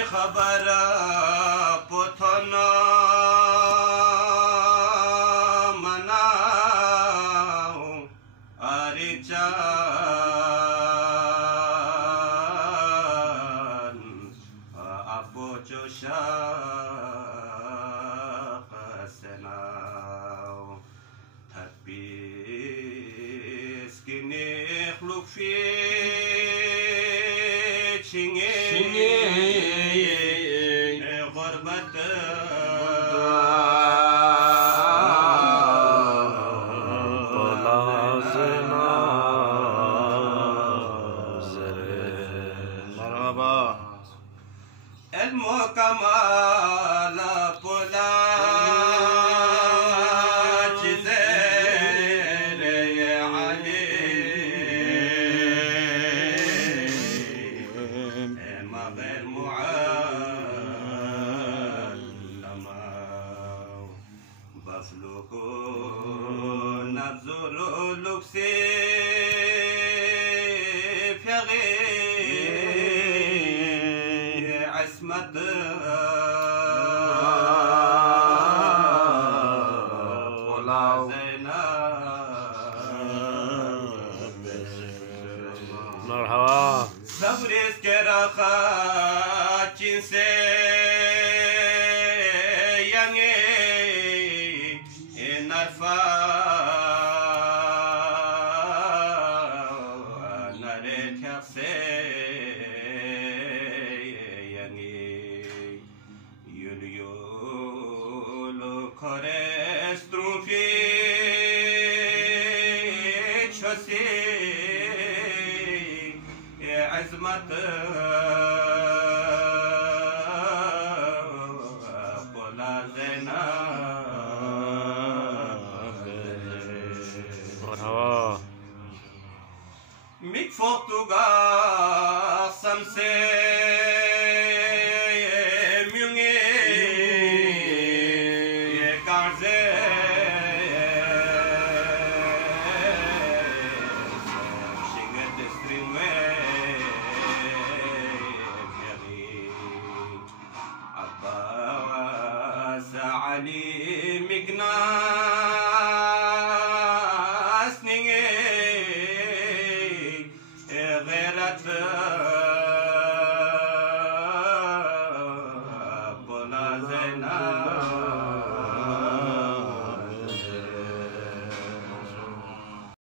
خبر پتنا مناو آریچان ابو جوشا قسناو تبیس کینی خلوق فی غربت المكمل بلا جزير علي ما غير معلمة بفلوكو نبذل لكسي في غير عصمت مرحبا صبرت كراخا جنسي ياني نرفا نريت يخسي ياني يوليولو كورسترو في شوسي عزمت بولا زينا مرحبا ميك فوتوغا سمسي ميونغي يكارزي شيغت ستريمي علي مقناس نيجي